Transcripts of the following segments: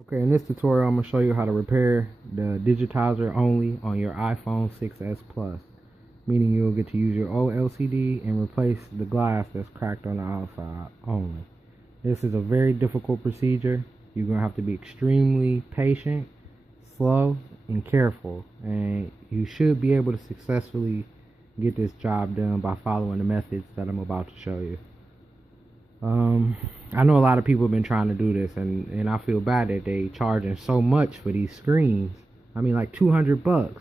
Okay, in this tutorial I'm going to show you how to repair the digitizer only on your iPhone 6s Plus, meaning you'll get to use your old LCD and replace the glass that's cracked on the outside only. This is a very difficult procedure. You're going to have to be extremely patient, slow, and careful, and you should be able to successfully get this job done by following the methods that I'm about to show you. I know a lot of people have been trying to do this, and I feel bad that they charging so much for these screens. I mean, like $200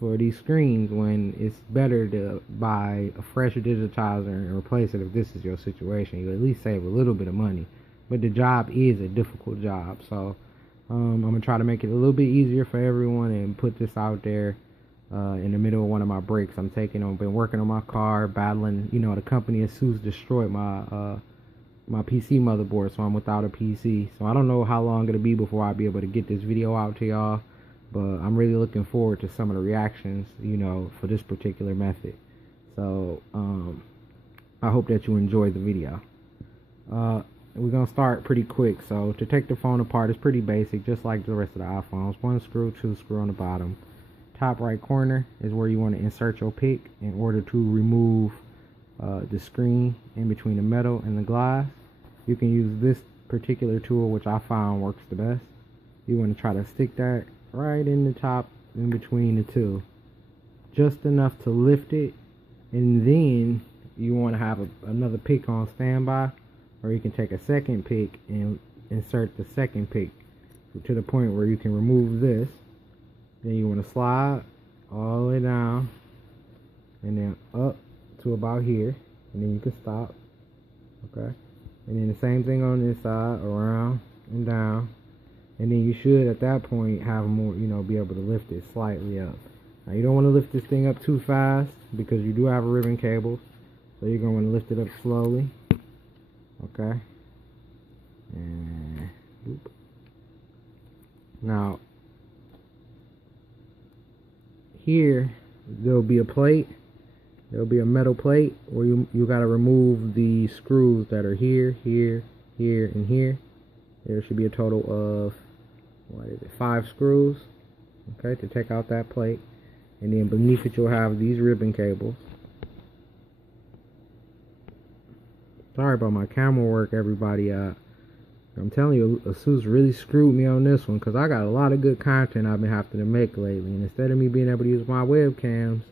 for these screens, when it's better to buy a fresh digitizer and replace it if this is your situation. You at least save a little bit of money, but the job is a difficult job, so I'm gonna try to make it a little bit easier for everyone and put this out there in the middle of one of my breaks I'm taking. I've been working on my car, battling, the company ASUS destroyed my PC motherboard, so I'm without a PC. So I don't know how long it'll be before I'll be able to get this video out to y'all, but I'm really looking forward to some of the reactions, for this particular method. So I hope that you enjoy the video. We're gonna start pretty quick. So to take the phone apart, it's pretty basic, just like the rest of the iPhones. One screw, two screw on the bottom. Top right corner is where you want to insert your pick in order to remove the screen in between the metal and the glass. You can use this particular tool, which I found works the best. You want to try to stick that right in the top in between the two, just enough to lift it, and then you want to have another pick on standby, or you can take a second pick and insert the second pick to the point where you can remove this. Then you want to slide all the way down and then up to about here, and then you can stop. Okay, and then the same thing on this side, around and down, and then you should at that point have more, be able to lift it slightly up. Now you don't want to lift this thing up too fast because you do have a ribbon cable, so you're going to want to lift it up slowly. Okay, and whoop. Now here there'll be a plate. There'll be a metal plate where you got to remove the screws that are here, here, here, and here. There should be a total of 5 screws, okay, to take out that plate. And then beneath it you'll have these ribbon cables. Sorry about my camera work, everybody. I'm telling you, ASUS really screwed me on this one, because I got a lot of good content I've been having to make lately, and instead of me being able to use my webcams,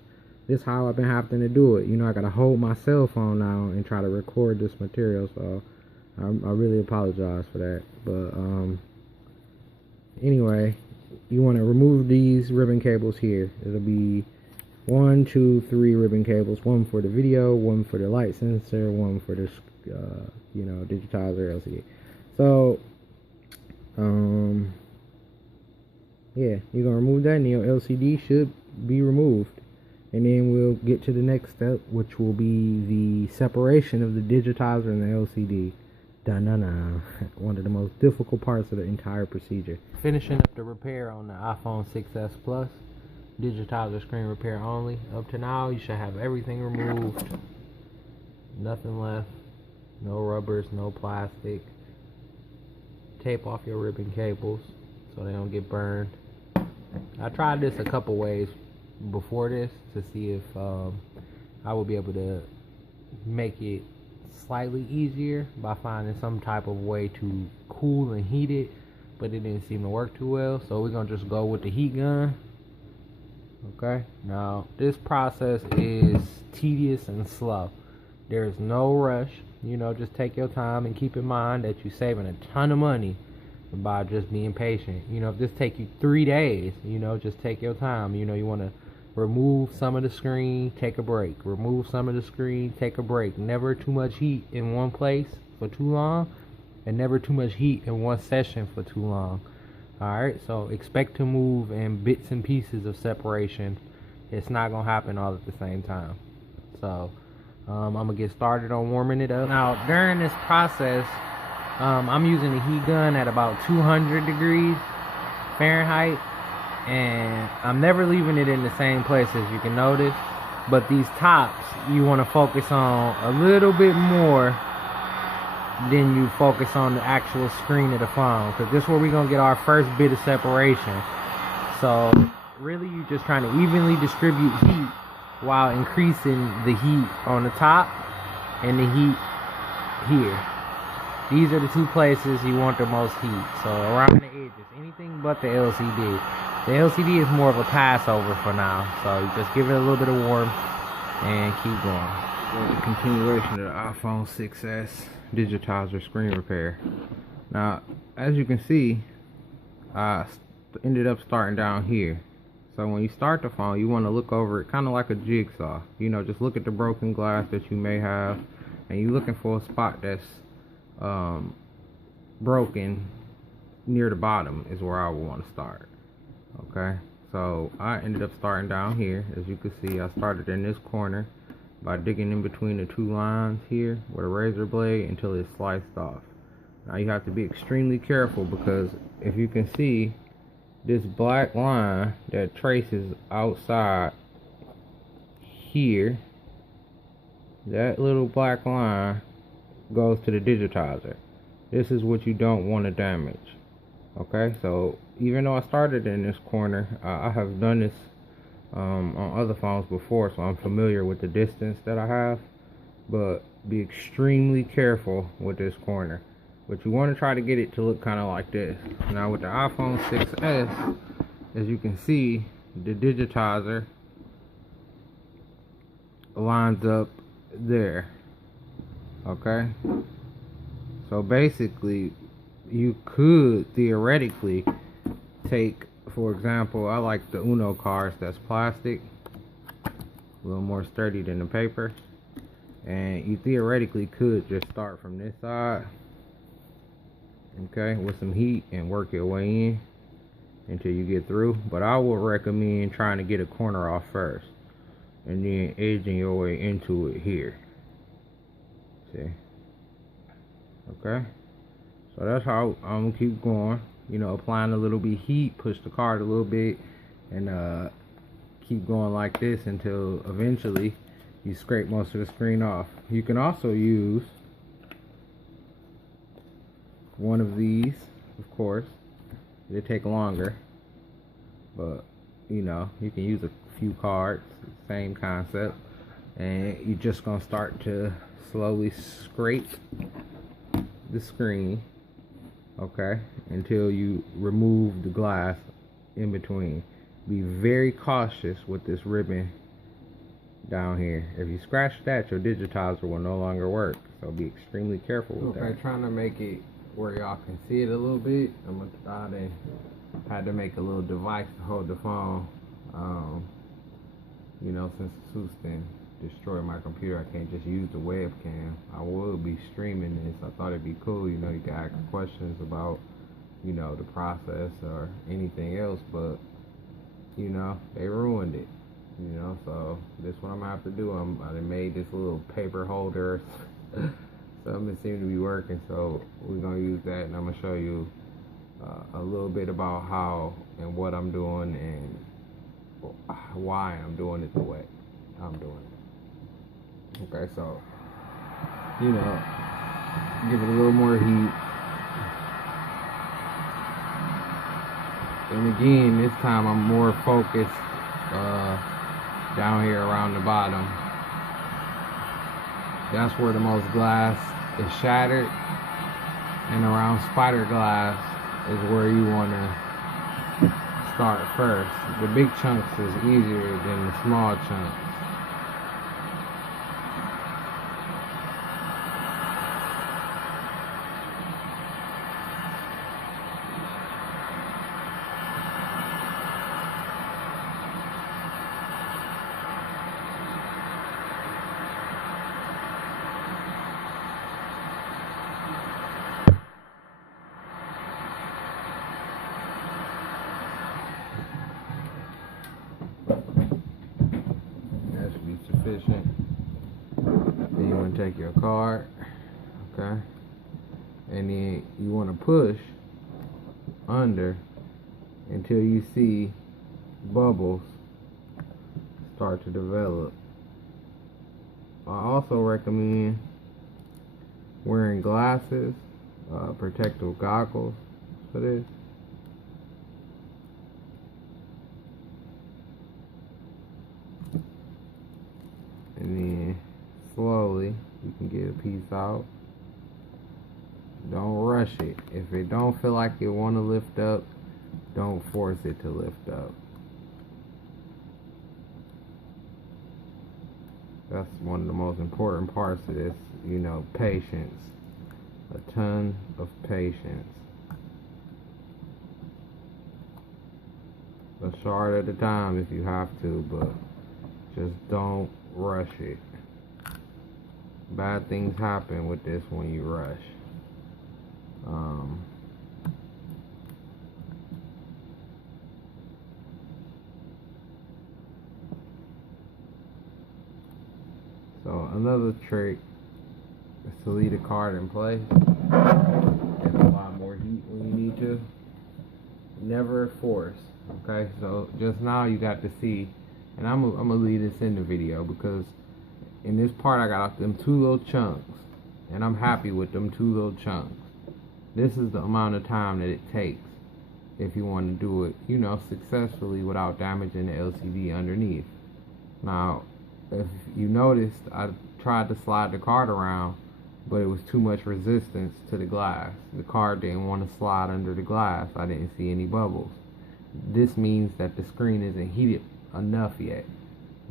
this is how I've been having to do it. I got to hold my cell phone now and try to record this material, so I really apologize for that. But anyway, you want to remove these ribbon cables here. It'll be 1, 2, 3 ribbon cables, one for the video, one for the light sensor, one for the digitizer LCD. So yeah, you're gonna remove that, and your LCD should be removed. And then we'll get to the next step, which will be the separation of the digitizer and the LCD. Dun-dun-dun. One of the most difficult parts of the entire procedure. Finishing up the repair on the iPhone 6s Plus. Digitizer screen repair only. Up to now, you should have everything removed. Nothing left. No rubbers, no plastic. Tape off your ribbon cables so they don't get burned. I tried this a couple ways before this to see if I would be able to make it slightly easier by finding some type of way to cool and heat it, but it didn't seem to work too well, so we're gonna just go with the heat gun. Okay, now this process is tedious and slow. There's no rush, just take your time, and keep in mind that you're saving a ton of money by just being patient. If this takes you 3 days, just take your time. You want to remove some of the screen, take a break. Remove some of the screen, take a break. Never too much heat in one place for too long, and never too much heat in one session for too long. Alright, so expect to move in bits and pieces of separation. It's not going to happen all at the same time. So I'm going to get started on warming it up. Now, during this process, I'm using the heat gun at about 200 degrees Fahrenheit. And I'm never leaving it in the same place, as you can notice. But these tops, you want to focus on a little bit more then you focus on the actual screen of the phone, because this is where we're gonna get our first bit of separation. So really, you're just trying to evenly distribute heat while increasing the heat on the top and the heat here. These are the two places you want the most heat. So around the edges, anything but the LCD. The LCD is more of a passover for now. So you just give it a little bit of warmth and keep going. The continuation of the iPhone 6s Digitizer screen repair. Now, as you can see, I ended up starting down here. So when you start the phone, you want to look over it kind of like a jigsaw. You know, just look at the broken glass that you may have, and you're looking for a spot that's broken near the bottom is where I would want to start. Okay, so I ended up starting down here. As you can see, I started in this corner by digging in between the two lines here with a razor blade until it's sliced off. Now you have to be extremely careful, because if you can see this black line that traces outside here, that little black line goes to the digitizer. This is what you don't want to damage. Okay, so even though I started in this corner, I have done this on other phones before, so I'm familiar with the distance that I have, but be extremely careful with this corner. But you want to try to get it to look kind of like this. Now with the iPhone 6s, as you can see, the digitizer lines up there. Okay, so basically you could theoretically take, for example, I like the Uno cards that's plastic, a little more sturdy than the paper, and you theoretically could just start from this side, okay, with some heat and work your way in until you get through. But I would recommend trying to get a corner off first and then edging your way into it here. See? Okay, so that's how I'm gonna keep going. You know, applying a little bit of heat, push the card a little bit, and keep going like this until eventually you scrape most of the screen off. You can also use one of these, of course. They take longer, but you know, you can use a few cards, same concept, and you're just gonna start to slowly scrape the screen, okay, until you remove the glass in between. Be very cautious with this ribbon down here. If you scratch that, your digitizer will no longer work, so be extremely careful with that. Okay, trying to make it where y'all can see it a little bit. I'm gonna thought I had to make a little device to hold the phone. You know, since Houston destroyed my computer, I can't just use the webcam. I will be streaming this. I thought it'd be cool, you know, you can ask questions about, you know, the process or anything else, but you know, they ruined it, you know. So this is what I'm gonna have to do. I made this little paper holder. Something seemed to be working, so we're gonna use that, and I'm gonna show you a little bit about how and what I'm doing and why I'm doing it the way I'm doing it. Okay, so, you know, give it a little more heat. And again, this time I'm more focused down here around the bottom. That's where the most glass is shattered, and around spider glass is where you want to start first. The big chunks is easier than the small chunks. Sufficient. Then you want to take your card, okay, and then you want to push under until you see bubbles start to develop. I also recommend wearing glasses, protective goggles for this. And then slowly you can get a piece out. Don't rush it. If it don't feel like it want to lift up, don't force it to lift up. That's one of the most important parts of this, you know, patience. A ton of patience. A shard at a time if you have to, but just don't rush it. Bad things happen with this when you rush. So another trick is to leave the card in place and apply more heat when you need to. Never force. Okay, so just now you got to see, and I'm gonna leave this in the video because in this part I got them 2 little chunks, and I'm happy with them 2 little chunks. This is the amount of time that it takes if you want to do it, you know, successfully without damaging the LCD underneath. Now, if you noticed, I tried to slide the card around, but it was too much resistance to the glass. The card didn't want to slide under the glass. I didn't see any bubbles. This means that the screen isn't heated enough yet.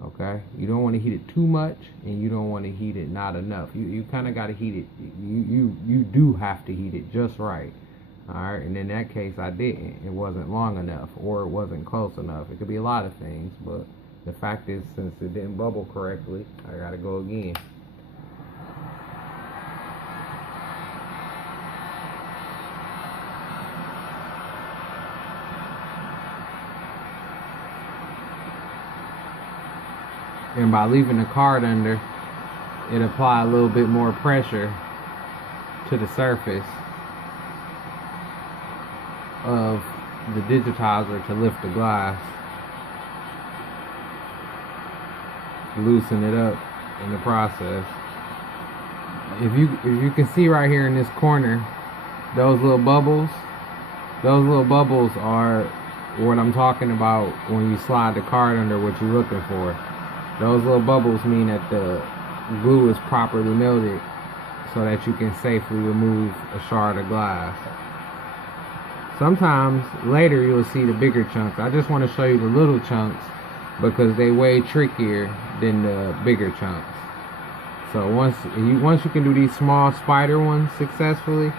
Okay, you don't want to heat it too much, and you don't want to heat it not enough. You kind of got to heat it. You do have to heat it just right. All right, and in that case, I didn't. It wasn't long enough, or it wasn't close enough. It could be a lot of things, but the fact is, since it didn't bubble correctly, I gotta go again. And by leaving the card under, it apply a little bit more pressure to the surface of the digitizer to lift the glass, loosen it up in the process. If you can see right here in this corner, those little bubbles are what I'm talking about when you slide the card under what you're looking for. Those little bubbles mean that the glue is properly melted so that you can safely remove a shard of glass. Sometimes later you'll see the bigger chunks. I just want to show you the little chunks because they way trickier than the bigger chunks. So once you can do these small spider ones successfully,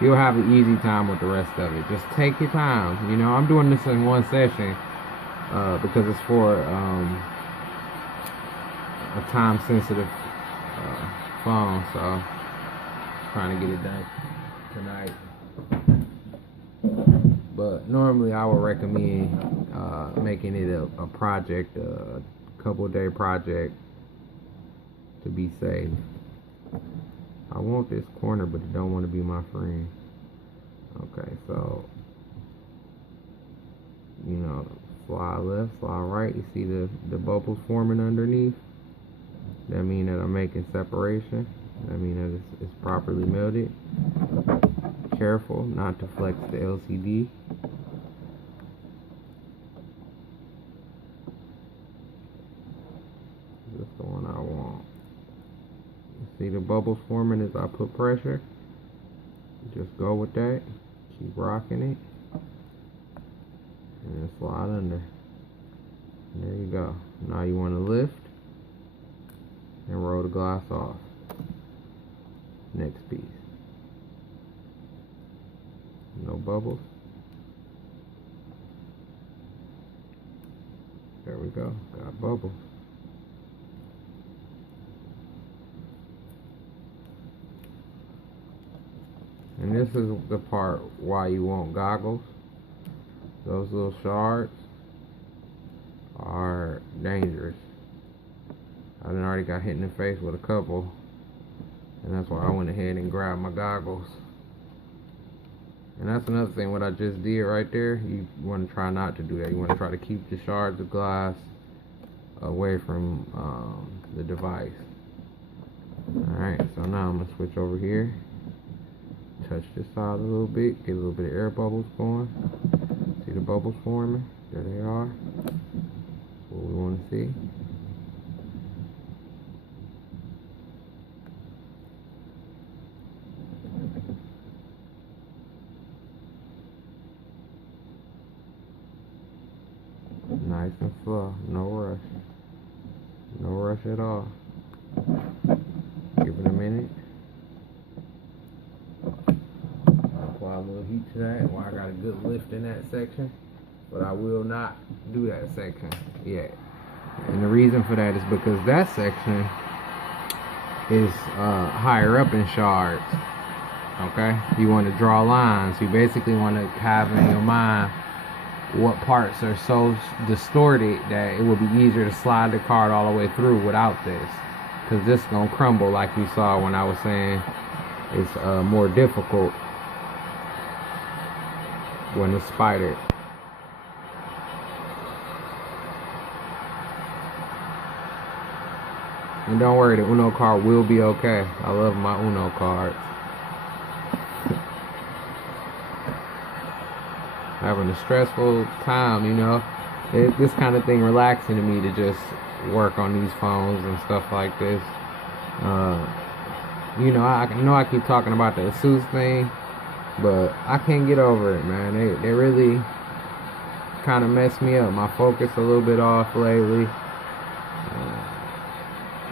you'll have an easy time with the rest of it. Just take your time. You know, I'm doing this in one session because it's for a time sensitive phone, so I'm trying to get it done tonight. But normally I would recommend making it a project, a couple day project to be safe. I want this corner, but it don't want to be my friend. Okay, so you know, slide left, slide right. You see the bubbles forming underneath? That means that I'm making separation. That means that it's properly melted. Careful not to flex the LCD. This is the one I want. You see the bubbles forming as I put pressure? Just go with that. Keep rocking it. And then slide under. There you go. Now you want to lift and roll the glass off. Next piece. No bubbles. There we go. Got bubbles. And this is the part why you want goggles. Those little shards are dangerous. I already got hit in the face with a couple, and that's why I went ahead and grabbed my goggles. And that's another thing, what I just did right there, you want to try not to do that. You want to try to keep the shards of glass away from the device. Alright, so now I'm gonna switch over here. Touch this side a little bit, get a little bit of air bubbles going. See the bubbles forming? There they are. That's what we want to see. Nice and slow, no rush. No rush at all. Give it a minute. Apply a little heat to that. Well, I got a good lift in that section, but I will not do that section yet. And the reason for that is because that section is higher up in shards. Okay, you want to draw lines. You basically want to have in your mind what parts are so distorted that it would be easier to slide the card all the way through without this, because this is gonna crumble, like you saw when I was saying it's more difficult when it's spidered. And don't worry, the Uno card will be okay. I love my Uno cards. Having a stressful time, you know, this kind of thing relaxing to me to just work on these phones and stuff like this. You know, I keep talking about the Asus thing, but I can't get over it, man. They really kind of messed me up. My focus a little bit off lately.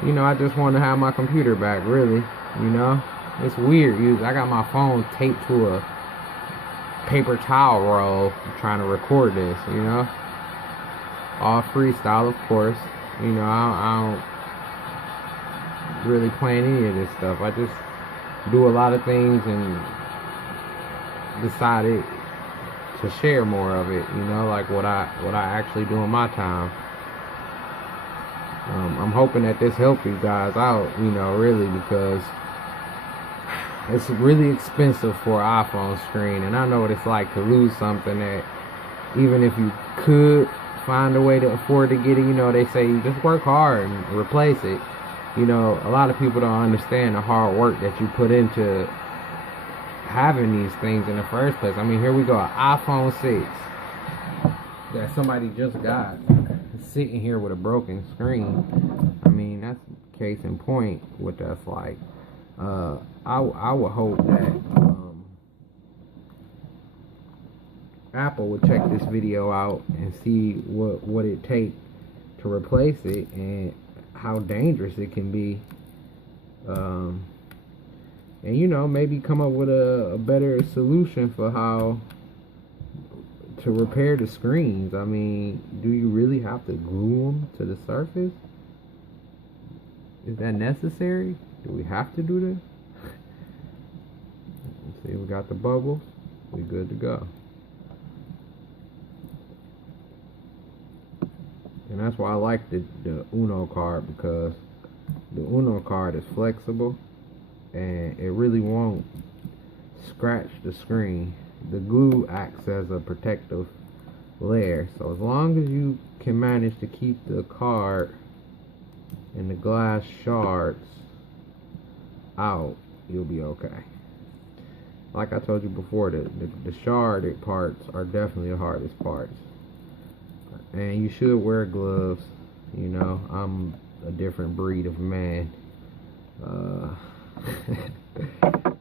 You know, I just want to have my computer back, really. You know, it's weird. I got my phone taped to a paper towel roll trying to record this, you know. All freestyle, of course. You know, I don't really plan any of this stuff. I just do a lot of things and decided to share more of it, you know, like what I actually do in my time. I'm hoping that this helps you guys out, you know, really, because it's really expensive for an iPhone screen, and I know what it's like to lose something that, even if you could find a way to afford to get it, you know, they say you just work hard and replace it. You know, a lot of people don't understand the hard work that you put into having these things in the first place. I mean, here we go, an iPhone 6 that somebody just got, sitting here with a broken screen. I mean, that's case in point what that's like. I would hope that Apple would check this video out and see what it takes to replace it and how dangerous it can be. And you know, maybe come up with a better solution for how to repair the screens. I mean, do you really have to glue them to the surface? Is that necessary? Do we have to do this? Let's see, we got the bubbles. We good to go. And that's why I like the Uno card, because the Uno card is flexible and it really won't scratch the screen. The glue acts as a protective layer, so as long as you can manage to keep the card and the glass shards out, you'll be okay. Like I told you before, the sharded parts are definitely the hardest parts, and you should wear gloves. You know, I'm a different breed of man.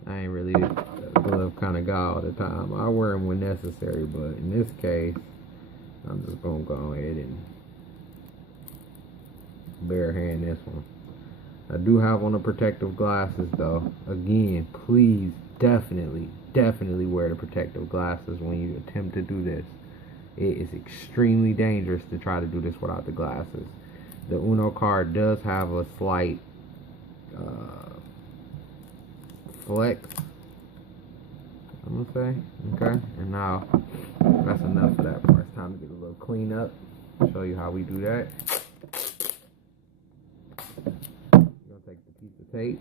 I ain't really a glove kind of guy all the time. I wear them when necessary, but in this case, I'm just gonna go ahead and bare hand this one. I do have on the protective glasses though. Again, please definitely wear the protective glasses when you attempt to do this. It is extremely dangerous to try to do this without the glasses. The Uno card does have a slight flex, I'm gonna say. Okay, and now that's enough of that part. It's time to get a little clean up. Show you how we do that. You're gonna take the piece of tape,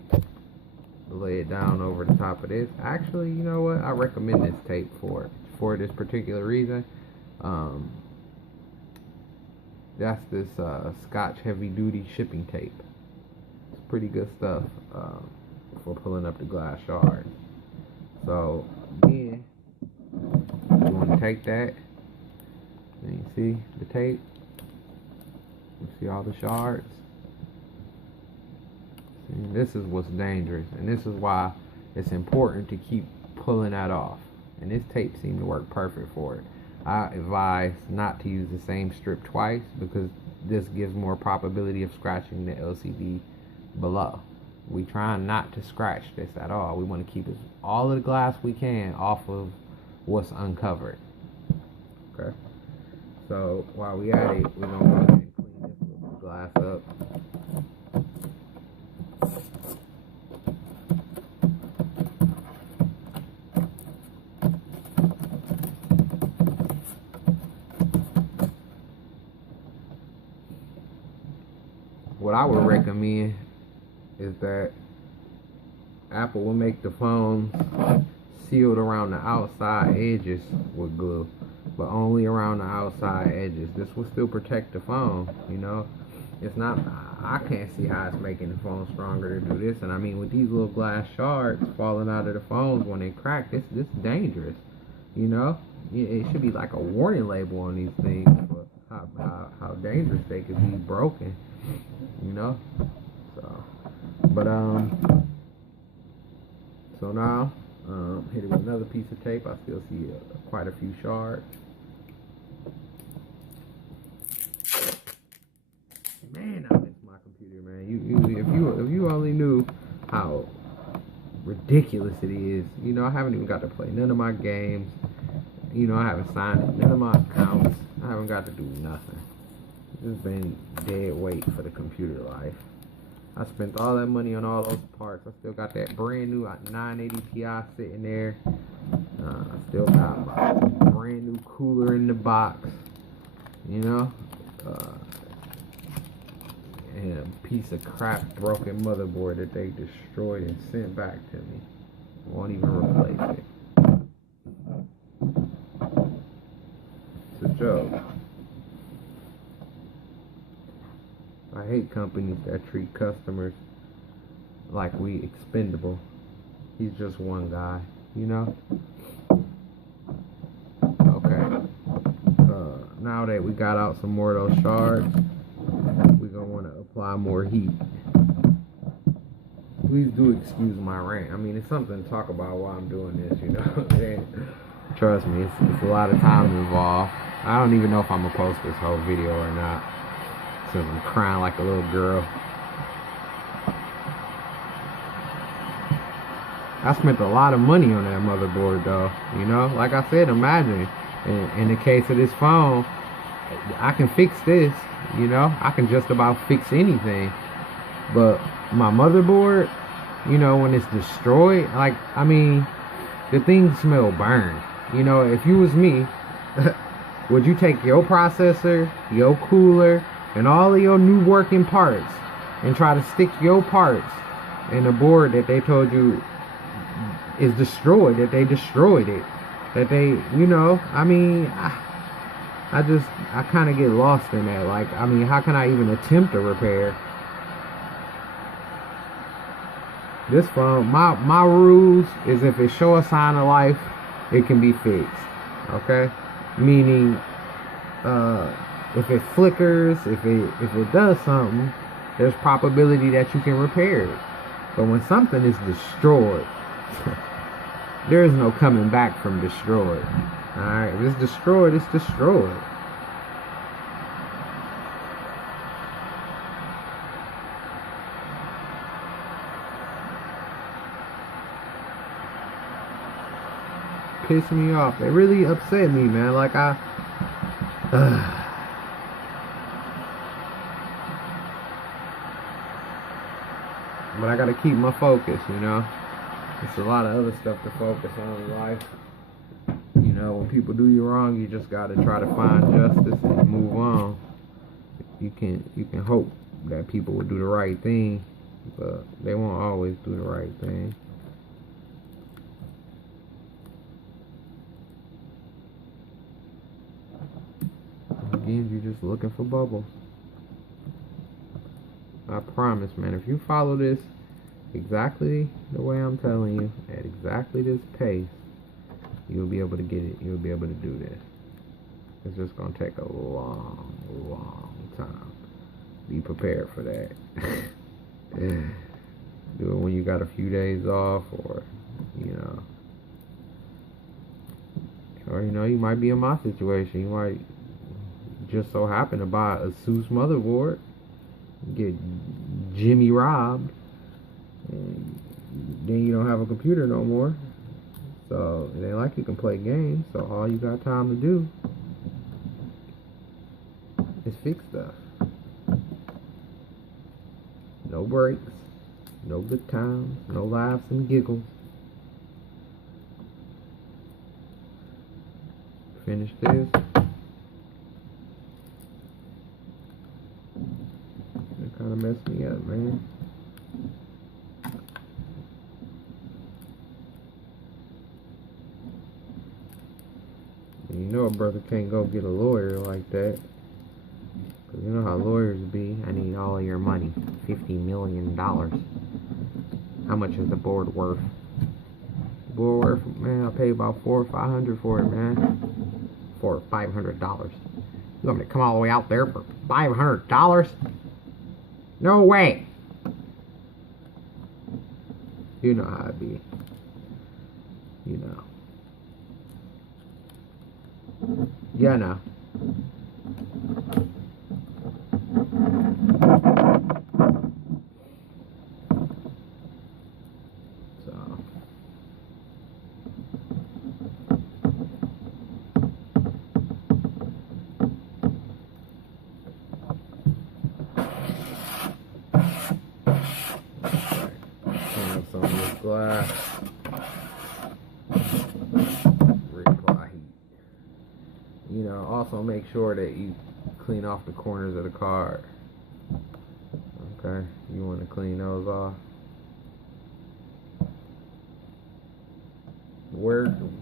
lay it down over the top of this. Actually, you know what? I recommend this tape for this particular reason. That's this Scotch heavy duty shipping tape. It's pretty good stuff for pulling up the glass shards. So then you want to take that, and you see the tape. You see all the shards. And this is what's dangerous, and this is why it's important to keep pulling that off. And this tape seemed to work perfect for it. I advise not to use the same strip twice because this gives more probability of scratching the LCD below. We try not to scratch this at all. We want to keep all of the glass we can off of what's uncovered. Okay. So while we at it, we're gonna go ahead and clean this little glass up. What I would recommend is that Apple will make the phones sealed around the outside edges with glue, but only around the outside edges. This will still protect the phone, you know. It's not, I can't see how it's making the phone stronger to do this. And I mean, with these little glass shards falling out of the phones when they crack, this is dangerous, you know. It should be like a warning label on these things for how dangerous they could be broken, you know. So, but so now hit it with another piece of tape. I still see quite a few shards. Man, I miss my computer, man. If you only knew how ridiculous it is. You know, I haven't even got to play none of my games. You know, I haven't signed none of my accounts. I haven't got to do nothing. It's been dead weight for the computer life. I spent all that money on all those parts. I still got that brand new 980 Ti sitting there. I still got my brand new cooler in the box. You know? And a piece of crap broken motherboard that they destroyed and sent back to me. Won't even replace it. It's a joke. I hate companies that treat customers like we expendable. He's just one guy, you know? Okay. Now that we got out some more of those shards, we're going to want to apply more heat. Please do excuse my rant. I mean, it's something to talk about while I'm doing this, you know? Trust me, it's a lot of time involved. I don't even know if I'm going to post this whole video or not. Since I'm crying like a little girl. I spent a lot of money on that motherboard though, you know? Like I said, imagine, in the case of this phone, I can fix this, you know? I can just about fix anything. But my motherboard, you know, when it's destroyed, like, I mean, the thing smell burned. You know, if you was me, would you take your processor, your cooler, and all of your new working parts and try to stick your parts in a board that they told you is destroyed, that they destroyed it, that they, you know, I mean, I kind of get lost in that. Like, I mean, how can I even attempt a repair? This phone, my rules is if it show a sign of life, it can be fixed, okay? Meaning, if it flickers, if it does something, there's probability that you can repair it. But when something is destroyed, there is no coming back from destroyed. Alright, if it's destroyed, it's destroyed. Piss me off. It really upset me, man. Like but I gotta keep my focus, you know. There's a lot of other stuff to focus on in life. You know, when people do you wrong, you just gotta try to find justice and move on. You can hope that people will do the right thing, but they won't always do the right thing. Again, you're just looking for bubbles. I promise, man. If you follow this exactly the way I'm telling you, at exactly this pace, you'll be able to get it. You'll be able to do this. It's just gonna take a long time. Be prepared for that. Do it when you got a few days off, or you might be in my situation. You might just so happen to buy a Asus motherboard, get Jimmy robbed, and then you don't have a computer no more. So it ain't like you can play games. So all you got time to do is fix stuff. No breaks, no good times, no laughs and giggles. Finish this. It kind of messed me up, man. You know a brother can't go get a lawyer like that. Cause you know how lawyers be. I need all of your money. $50 million. How much is the board worth? The board worth, man, I paid about $400 or $500 for it, man. $400 or $500. You want me to come all the way out there for $500? No way! You know how it be. You know. Yeah, no. So. Clean up some of this glass. Reapply heat. You know, also make sure that you clean off the corners of the card. Okay, you want to clean those off.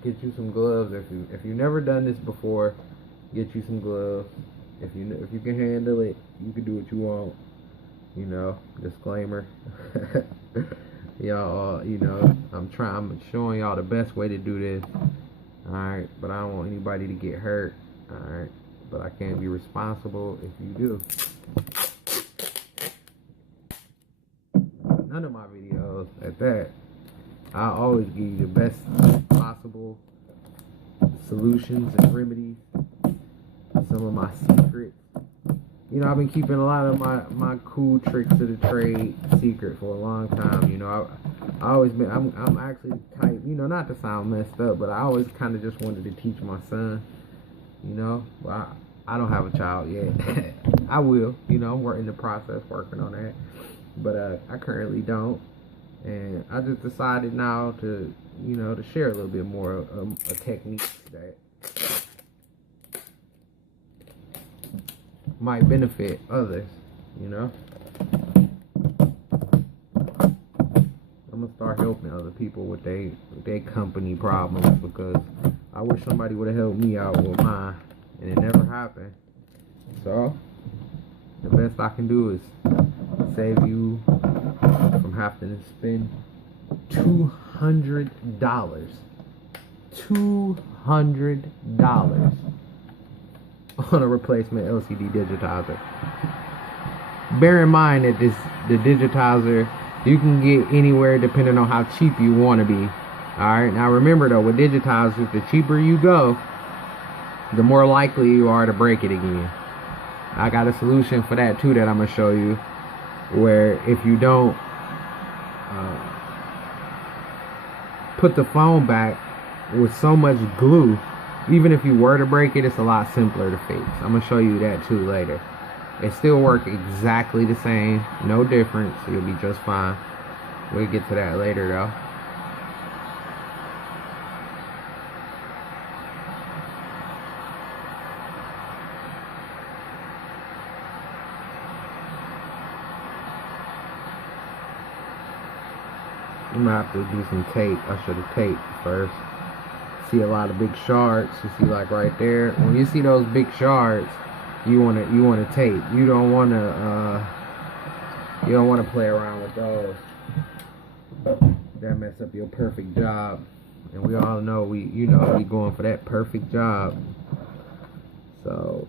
Get you some gloves if you've never done this before. Get you some gloves. If you can handle it, you can do what you want. You know, disclaimer. Y'all, you know, I'm showing y'all the best way to do this. Alright, but I don't want anybody to get hurt. Alright, but I can't be responsible if you do. None of my videos at that, I always give you the best possible solutions and remedies. Some of my secrets. You know, I've been keeping a lot of my cool tricks of the trade secret for a long time. You know, I always been, I'm actually the type, you know, not to sound messed up, but I always kind of just wanted to teach my son, you know. Well, I don't have a child yet. I will, you know, we're in the process working on that. But I currently don't. And I just decided now to, you know, to share a little bit more of a technique that might benefit others, you know. I'm gonna start helping other people with their company problems, because I wish somebody would have helped me out with mine, and it never happened. So the best I can do is save you from having to spend $200. $200 on a replacement LCD digitizer. Bear in mind that the digitizer you can get anywhere depending on how cheap you want to be. Alright, now remember though, with digitizers, the cheaper you go, the more likely you are to break it again. I got a solution for that too that I'm going to show you, where if you don't put the phone back with so much glue, even if you were to break it, it's a lot simpler to fix. I'm going to show you that too later. It still works exactly the same, no difference. You'll be just fine. We'll get to that later though. I'm gonna have to do some tape. I should have taped first. See a lot of big shards. You see, like right there. When you see those big shards, you wanna tape. You don't wanna You don't want to play around with those. That mess up your perfect job. And we all know we going for that perfect job. So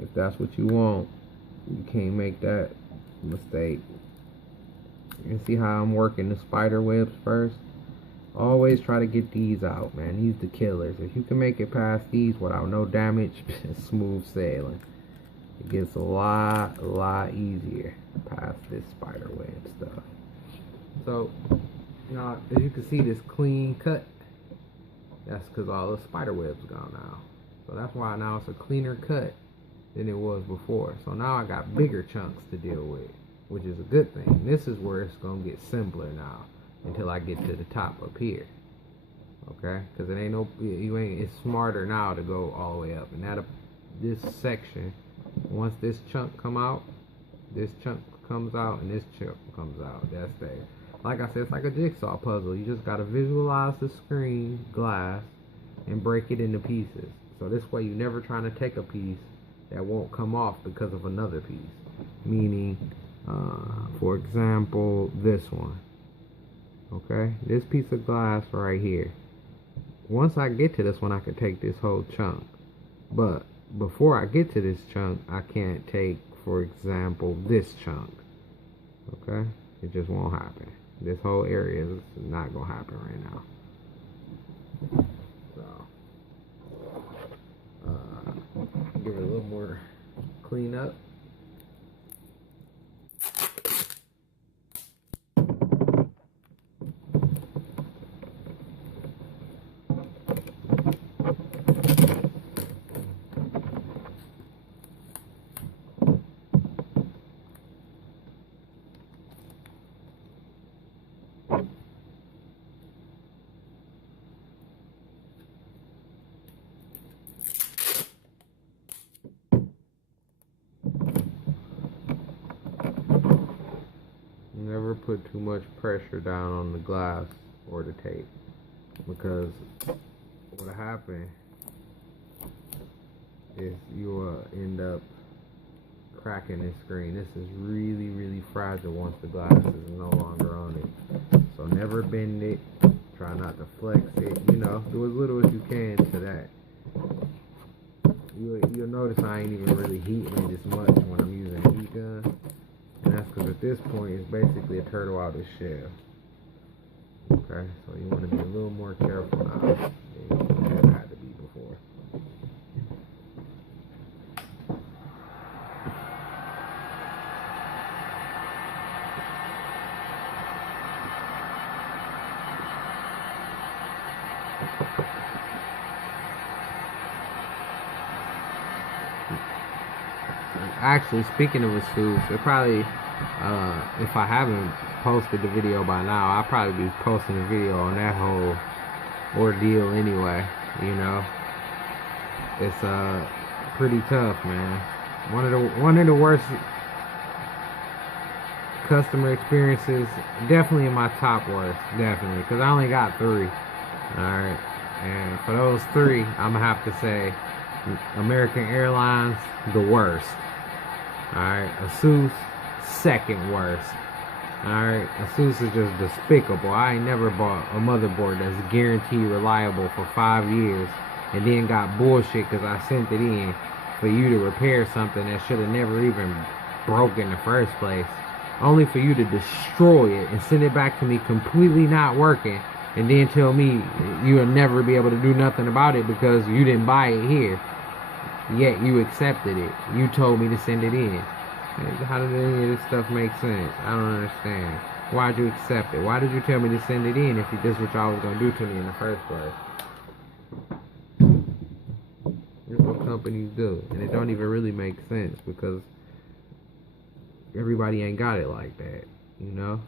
if that's what you want, you can't make that mistake. And see how I'm working the spider webs first? Always try to get these out, man. These the killers. If you can make it past these without no damage, it's smooth sailing. It gets a lot easier past this spider web stuff. So, now, as you can see, this clean cut, that's because all the spider webs gone now. So that's why now it's a cleaner cut than it was before. So now I got bigger chunks to deal with, which is a good thing. This is where it's gonna get simpler now until I get to the top up here. Okay, because it ain't no, it's smarter now to go all the way up. And that this section, once this chunk come out, this chunk comes out and this chunk comes out. That's there. Like I said, it's like a jigsaw puzzle. You just gotta visualize the screen glass and break it into pieces. So this way you're never trying to take a piece that won't come off because of another piece. Meaning, for example, this one. Okay, this piece of glass right here. Once I get to this one, I can take this whole chunk. But before I get to this chunk, I can't take, for example, this chunk. Okay, it just won't happen. This whole area is not gonna happen right now. So, give it a little more clean up. Never put too much pressure down on the glass or the tape, because what happen is you will end up cracking this screen. This is really fragile once the glass is no longer on it. So never bend it. Try not to flex it. You know, do as little as you can to that. You'll notice I ain't even really heating it as much when I'm using a heat gun. And that's because at this point it's basically a turtle out of shell. Okay, so you want to be a little more careful now than you had to be before. Actually, speaking of ASUS, it probably, if I haven't posted the video by now, I'll probably be posting a video on that whole ordeal anyway. You know, it's pretty tough, man. One of the worst customer experiences, definitely in my top worst, definitely, because I only got 3. All right, and for those 3, I'm gonna have to say American Airlines, the worst. Alright, ASUS, second worst. Alright, ASUS is just despicable. I ain't never bought a motherboard that's guaranteed reliable for 5 years and then got bullshit because I sent it in for you to repair something that should have never even broke in the first place. Only for you to destroy it and send it back to me completely not working and then tell me you'll never be able to do nothing about it because you didn't buy it here. Yet you accepted it. You told me to send it in. How did any of this stuff make sense? I don't understand. Why'd you accept it? Why did you tell me to send it in if this is what y'all was gonna do to me in the first place? This is what companies do. And it don't even really make sense because everybody ain't got it like that, you know?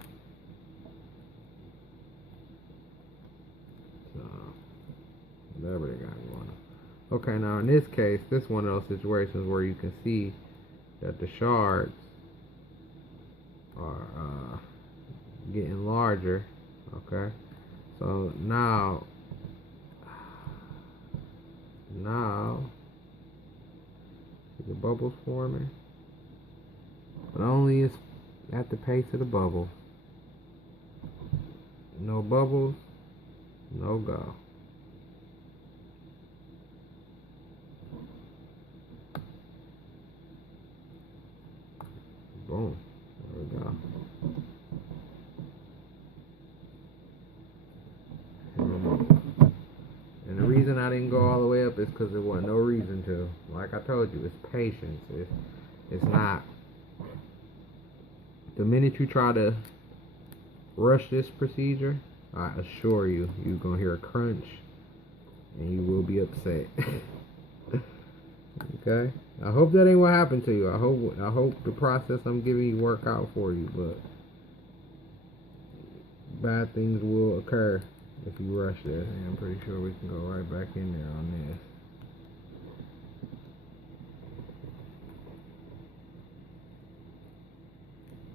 So, whatever they got going on. Okay, now in this case, this is one of those situations where you can see that the shards are getting larger. Okay, so now see the bubbles forming, but only at the pace of the bubble. No bubbles, no go. Boom. There we go. And the reason I didn't go all the way up is because there wasn't no reason to. Like I told you, it's patience. It's not. The minute you try to rush this procedure, I assure you, you're going to hear a crunch and you will be upset. Okay? I hope that ain't what happened to you. I hope the process I'm giving you work out for you, but bad things will occur if you rush this. And I'm pretty sure we can go right back in there on this.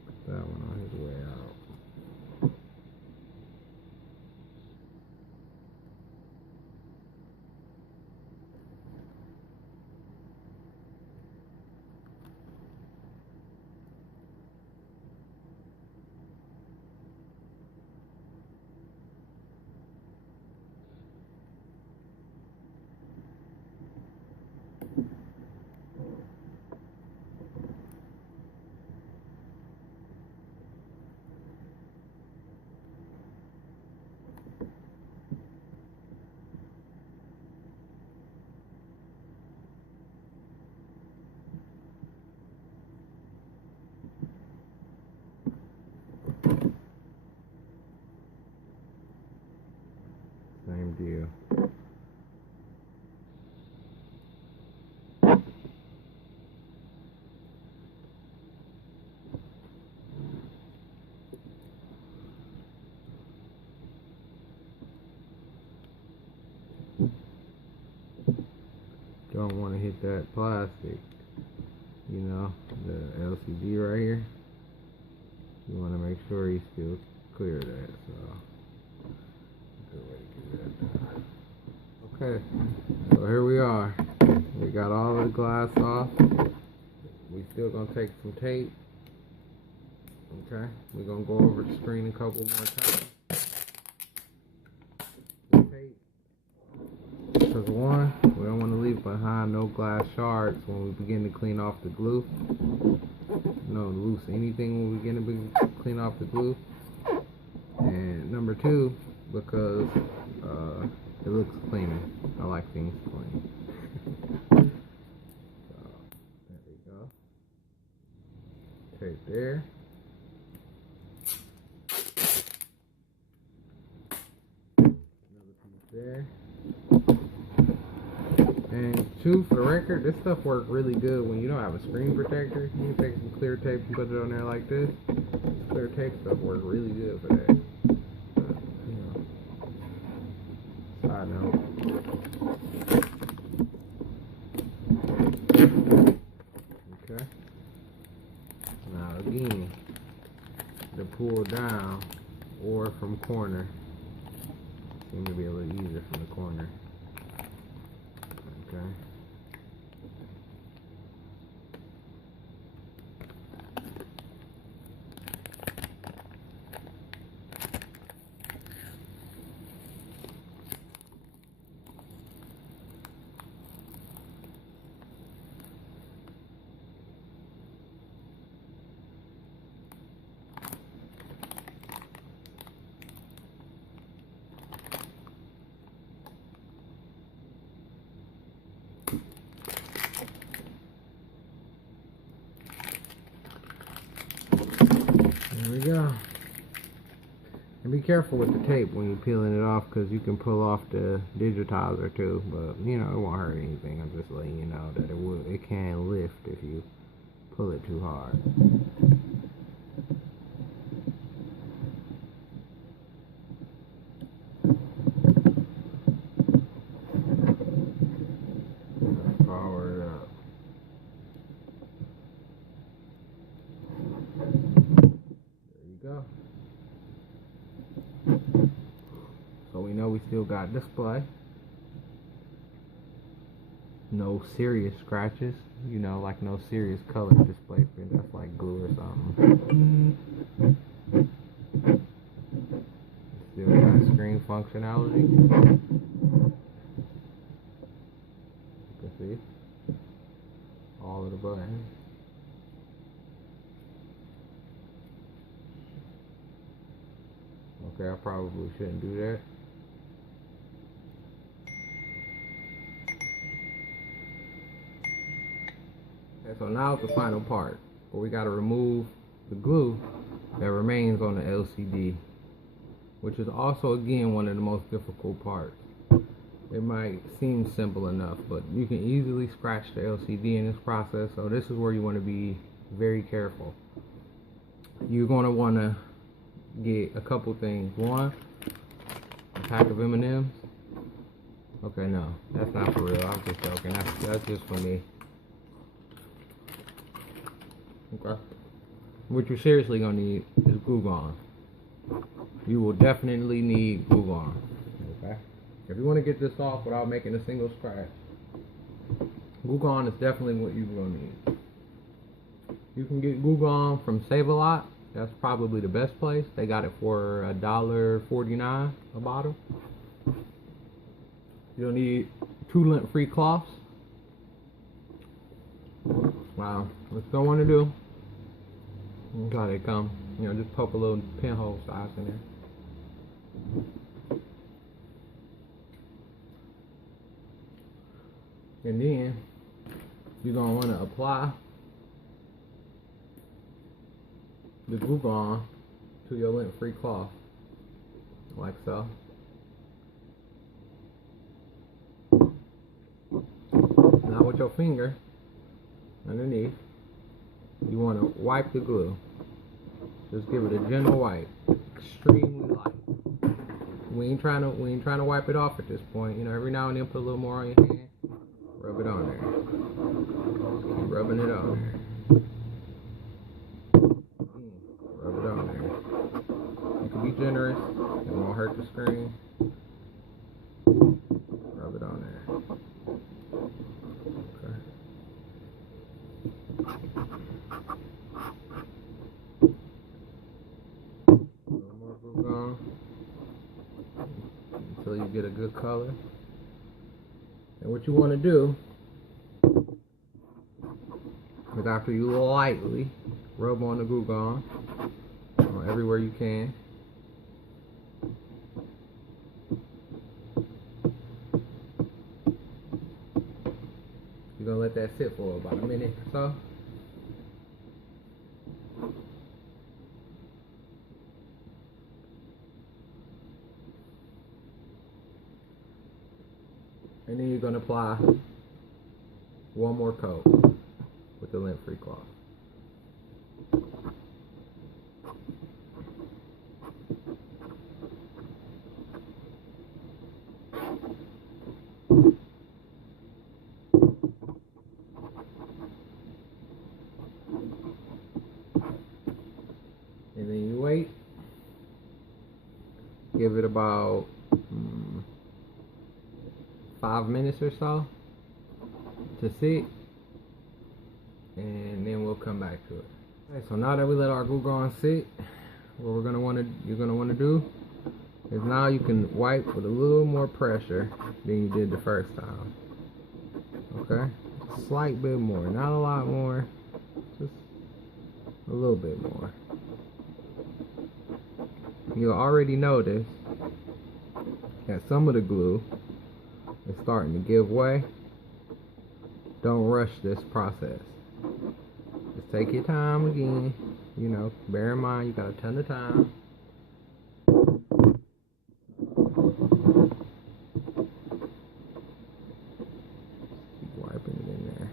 Put that one on his way out. Same deal. Don't want to hit that plastic, you know, the LCD right here. You want to make sure you still clear that, so good way to get that done. Okay, so here we are. We got all of the glass off. We still gonna take some tape. Okay, we're gonna go over the screen a couple more times. Tape. Because one, we don't want to leave behind no glass shards when we begin to clean off the glue. No loose anything when we begin to clean off the glue. And number two, because it looks cleaner. I like things clean. So, there we go. Tape there. Another piece there. And two, for the record, this stuff works really good when you don't have a screen protector. You can take some clear tape and put it on there like this. This clear tape stuff works really good for that. But, you know, side note. Okay. Now again, to pull down or from corner. Seems to be a little easier from the corner. Okay. There we go. And be careful with the tape when you're peeling it off, because you can pull off the digitizer too. But you know, it won't hurt anything. I'm just letting you know that it can lift if you pull it too hard. Power it up. Go. So we know we still got display. no serious scratches, you know, like no serious color displacement. That's like glue or something. Still got screen functionality. You can see all of the buttons. Okay, I probably shouldn't do that. Okay, so now it's the final part, where we got to remove the glue that remains on the LCD, which is also again one of the most difficult parts. It might seem simple enough, but you can easily scratch the LCD in this process, so this is where you want to be very careful. You're going to want to get a couple things. One, a pack of M&Ms. Okay, no, that's not for real. I'm just joking. That's just for me. Okay. What you're seriously going to need is glue gun. You will definitely need glue gun. Okay. If you want to get this off without making a single scratch, glue gun is definitely what you're going to need. You can get glue gun from Save-A-Lot. That's probably the best place. They got it for $1.49 a bottle. You'll need 2 lint-free cloths. Wow, what you don't want to do, look how they come. You know, just poke a little pinhole size in there. And then you're gonna want to apply the glue gun to your lint-free cloth, like so. Now with your finger underneath, you want to wipe the glue. Just give it a gentle wipe, extremely light. We ain't trying to wipe it off at this point. You know, every now and then put a little more on your hand. Rub it on there. Keep rubbing it on there. Rub it on there. You can be generous. It won't hurt the screen. Rub it on there. Okay. A little more glue gun until you get a good color. And what you want to do is, after you lightly rub on the glue gun everywhere you can, you're going to let that sit for about a minute or so. And then you're going to apply one more coat with the lint-free cloth. And then you wait. Give it about 5 minutes or so to sit, and then we'll come back to it. Okay, so now that we let our glue gun sit, what you're gonna want to do is, now you can wipe with a little more pressure than you did the first time. Okay, a slight bit more, not a lot more, just a little bit more. You'll already notice that some of the glue is starting to give way. Don't rush this process. Just take your time again. You know, bear in mind you got a ton of time. Keep wiping it in there.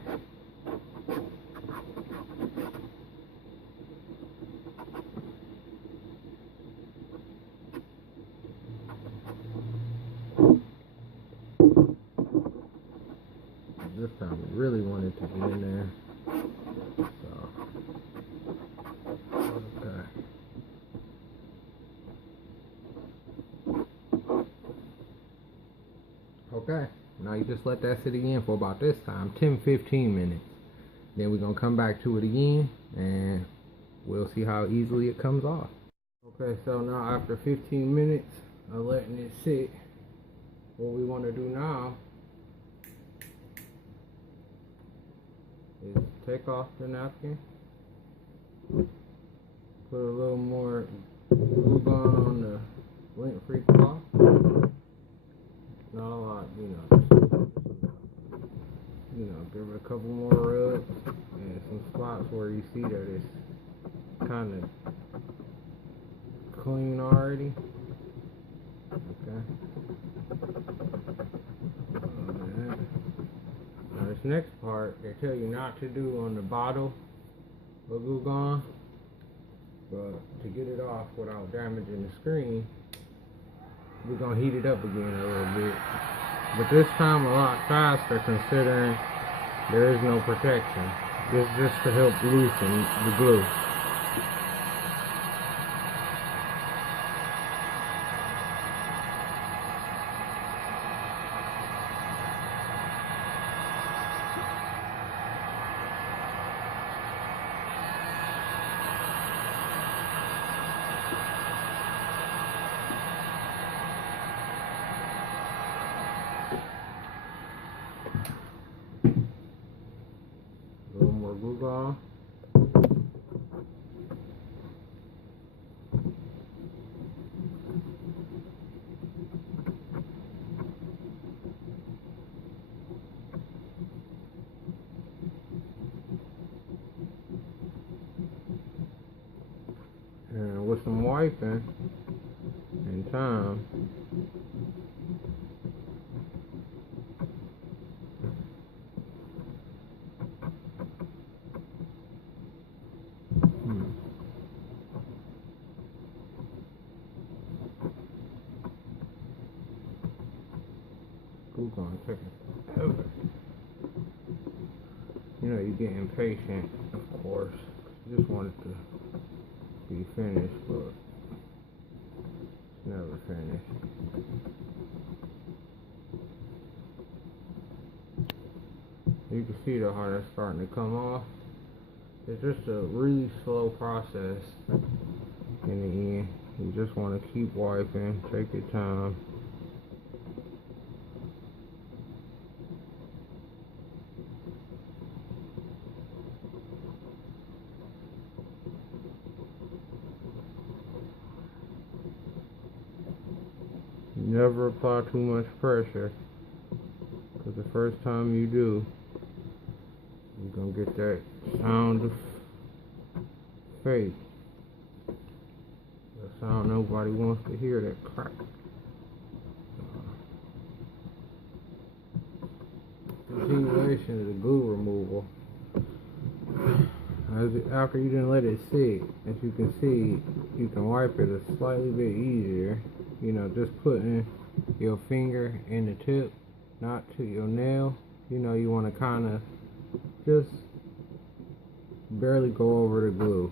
This time we really wanted to get in there. So, okay. Okay, Now you just let that sit again for about this time, 10-15 minutes. Then we're gonna come back to it again and we'll see how easily it comes off. Okay, so now after 15 minutes of letting it sit, what we want to do now is take off the napkin, put a little more glue gun on the lint-free cloth. Not a lot, just give it a couple more rubs and some spots where you see that it's kind of clean already. Okay. Now this next part, they tell you not to do on the bottle of glue gun, but to get it off without damaging the screen, we're gonna heat it up again a little bit. But this time a lot faster, considering there is no protection. This is just to help loosen the glue. A little more glue gun. And with some wiping and time, glue gun taking forever. You get impatient, of course. You just want it to be finished, but it's never finished. You can see though how that's starting to come off. It's just a really slow process in the end. You just want to keep wiping, take your time. Never apply too much pressure, because the first time you do, you're gonna get that sound of fake. The sound nobody wants to hear, that crack. Continuation of the glue removal. After you didn't let it sit, as you can see, you can wipe it a slightly bit easier. Just putting your finger in the tip, not to your nail. You want to kind of just barely go over the glue.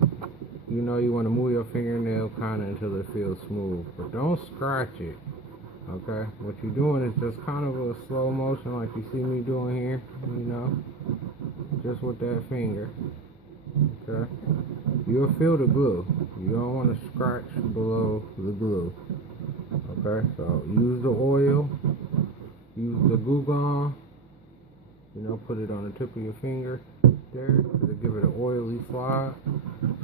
You want to move your fingernail kind of until it feels smooth, but don't scratch it. Okay, what you're doing is just kind of a slow motion, like you see me doing here. Just with that finger. Okay, you'll feel the glue. You don't want to scratch below the glue. Okay, so use the oil, use the glue gun, put it on the tip of your finger there to give it an oily slide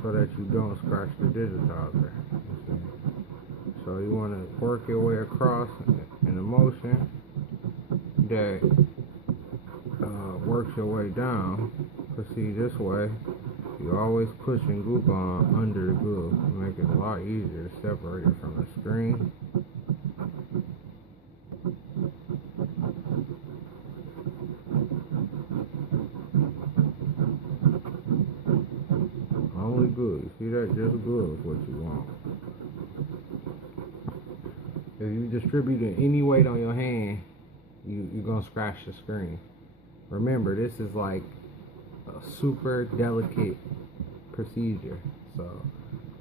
so that you don't scratch the digitizer. So you want to work your way across in a motion that works your way down. But see, this way, you're always pushing glue gun under the glue to make it a lot easier to separate it from the screen. Only glue. You see that? Just glue is what you want. If you distribute any weight on your hand, you're going to scratch the screen. Remember, this is like a super delicate procedure. So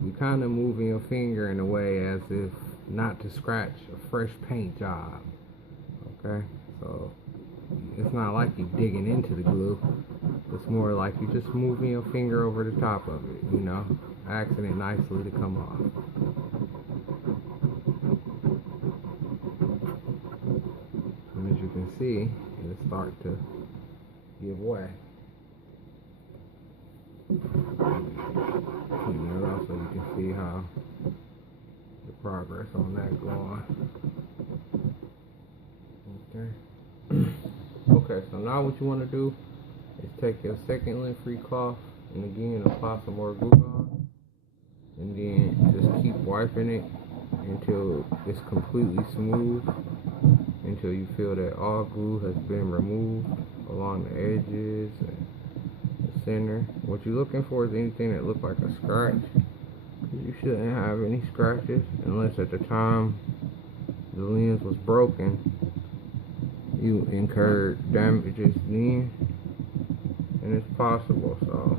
you're kind of moving your finger in a way as if not to scratch a fresh paint job. Okay? So it's not like you digging into the glue. It's more like you just moving your finger over the top of it, you know, asking it nicely to come off. And as you can see, it'll start to give way. Clean that off so you can see how the progress on that going. Okay. Okay, so now what you want to do is take your second lint-free cloth and again apply some more glue on, and then just keep wiping it until it's completely smooth, until you feel that all glue has been removed along the edges and the center. What you're looking for is anything that looks like a scratch. You shouldn't have any scratches unless at the time the lens was broken you incurred damages then, and it's possible. So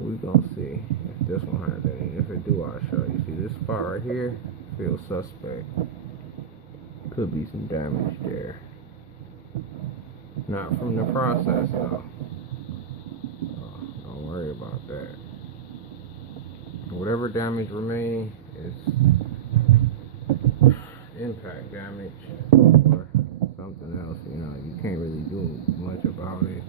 we gonna see if this one has any. If it do, I'll show you. See this spot right here feels suspect. Could be some damage there. Not from the process though. Don't worry about that. Whatever damage remaining is impact damage or something else, you know, you can't really do much about it.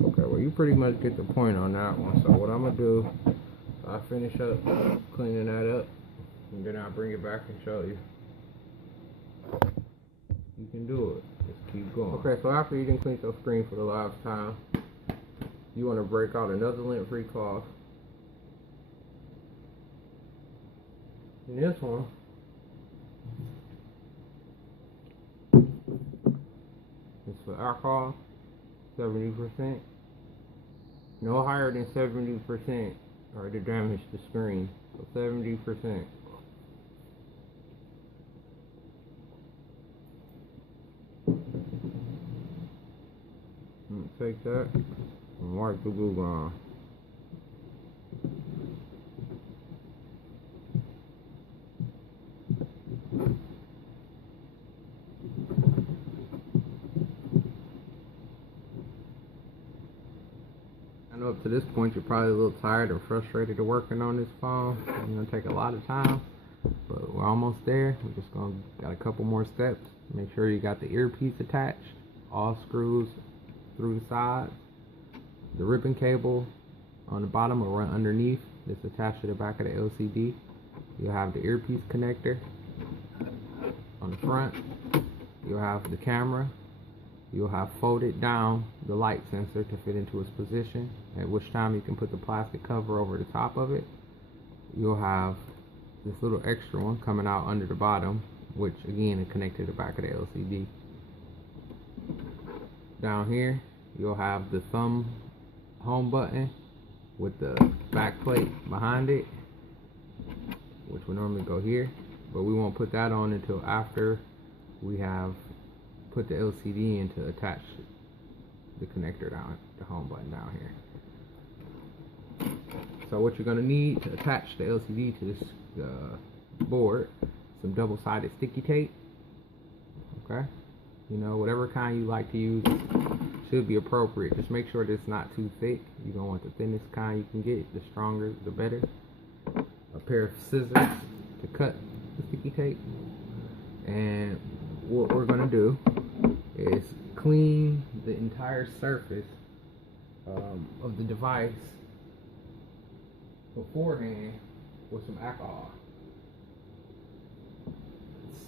Okay, well you pretty much get the point on that one. So what I'm gonna do, I'll finish up cleaning that up, and then I'll bring it back and show you. You can do it. Just keep going. Okay, so after you done cleaned your screen for the last time, you want to break out another lint-free cloth. And this one is for alcohol, 70%. No higher than 70%. Or to damage the screen. So 70%. Take that and wipe the glue on. I know up to this point you're probably a little tired or frustrated of working on this phone. It's gonna take a lot of time, but we're almost there. We're just got a couple more steps. Make sure you got the earpiece attached, all screws through the sides. The ribbon cable on the bottom will run underneath. It's attached to the back of the LCD. You'll have the earpiece connector on the front. You'll have the camera. You'll have folded down the light sensor to fit into its position, at which time you can put the plastic cover over the top of it. You'll have this little extra one coming out under the bottom, which again is connected to the back of the LCD. Down here, you'll have the thumb home button with the back plate behind it, which would normally go here, but we won't put that on until after we have put the LCD in to attach the connector down, the home button down here. So what you're gonna need to attach the LCD to this board, some double-sided sticky tape. Okay, you know, whatever kind you like to use should be appropriate. Just make sure that it's not too thick. You don't want the thinnest kind you can get. The stronger, the better. A pair of scissors to cut the sticky tape. And what we're gonna do is clean the entire surface of the device beforehand with some alcohol.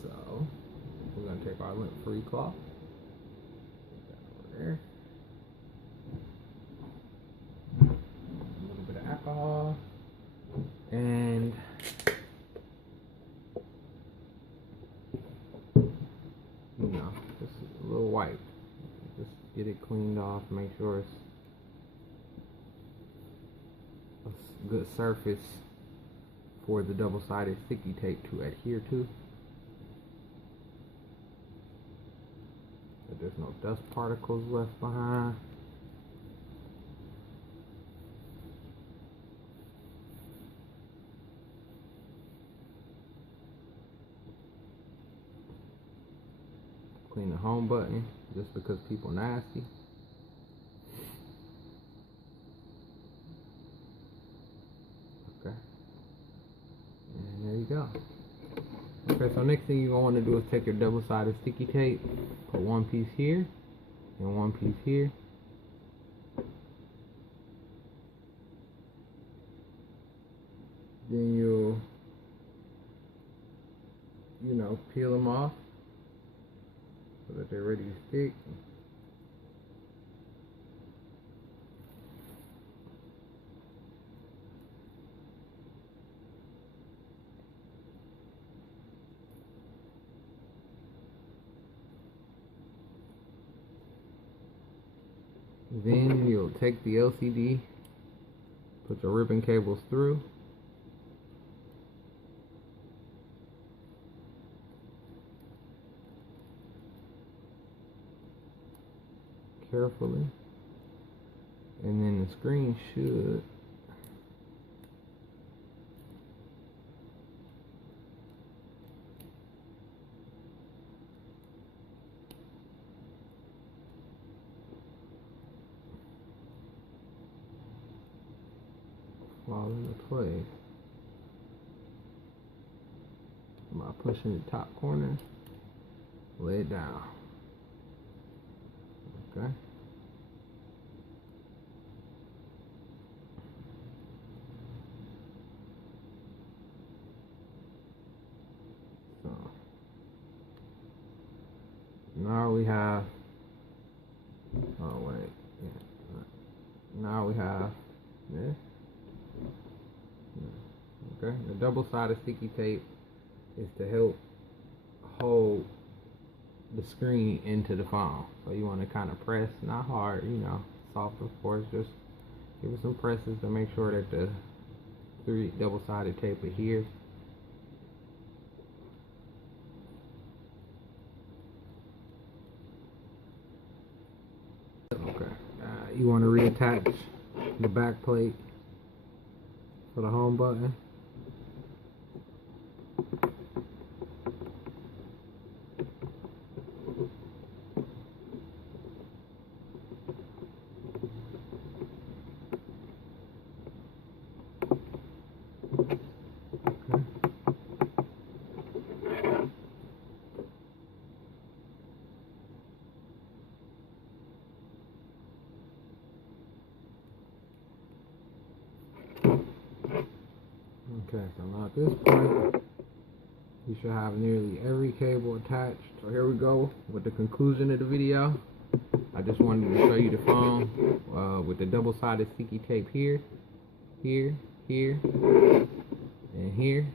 So we're gonna take our lint-free cloth, put that over there, a little bit of alcohol, and you know, just a little wipe. Just get it cleaned off, make sure it's a good surface for the double-sided sticky tape to adhere to, so there's no dust particles left behind. Clean the home button just because people nasty. Okay. And there you go. Okay, so next thing you're going to want to do is take your double-sided sticky tape, put one piece here and one piece here. Then you'll, peel them off so that they're ready to stick. Then you'll take the LCD, put your ribbon cables through. Carefully. And then the screen should fall into place by pushing the top corner, lay it down. Okay. So now we have, oh wait, yeah. Now we have this. Okay, the double-sided sticky tape is to help hold the screen into the phone. So you want to kind of press, not hard, soft of course, just give it some presses to make sure that the three double-sided tape adheres. Okay, you want to reattach the back plate for the home button. Okay, so now at this point, you should have nearly every cable attached. So here we go with the conclusion of the video. I just wanted to show you the phone with the double-sided sticky tape here, here, here, and here.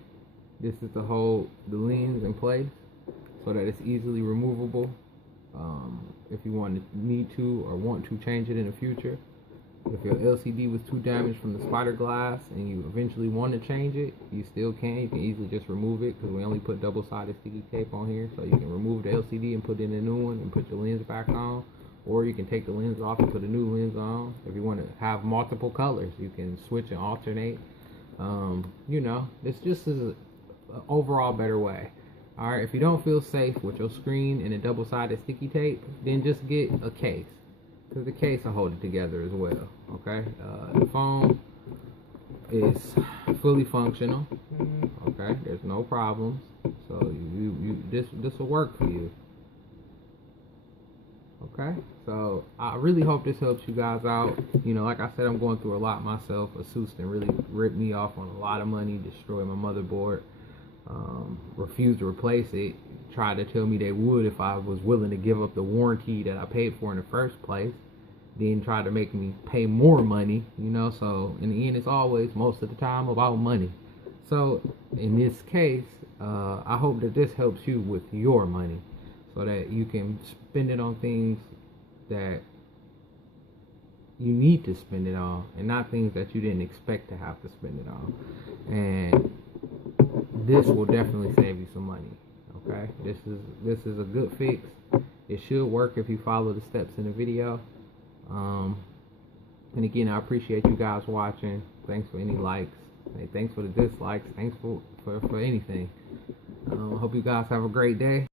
This is to hold the lens in place so that it's easily removable if you need to or want to change it in the future. If your LCD was too damaged from the spider glass and you eventually want to change it, you still can. You can easily just remove it because we only put double-sided sticky tape on here. So you can remove the LCD and put in a new one and put your lens back on. Or you can take the lens off and put a new lens on. If you want to have multiple colors, you can switch and alternate. This just is an overall better way. Alright, if you don't feel safe with your screen and a double-sided sticky tape, then just get a case. Because the case will hold it together as well. Okay, the phone is fully functional. Okay, there's no problems. So this will work for you. Okay, so I really hope this helps you guys out. Like I said, I'm going through a lot myself. Asus really ripped me off on a lot of money, destroyed my motherboard, refused to replace it, tried to tell me they would if I was willing to give up the warranty that I paid for in the first place, then tried to make me pay more money, so in the end it's always, most of the time, about money. So in this case, I hope that this helps you with your money so that you can spend it on things that you need to spend it on and not things that you didn't expect to have to spend it on. And this will definitely save you some money. Okay, this is a good fix. It should work if you follow the steps in the video. And again, I appreciate you guys watching. Thanks for any likes. Hey, thanks for the dislikes. Thanks for anything. Hope you guys have a great day.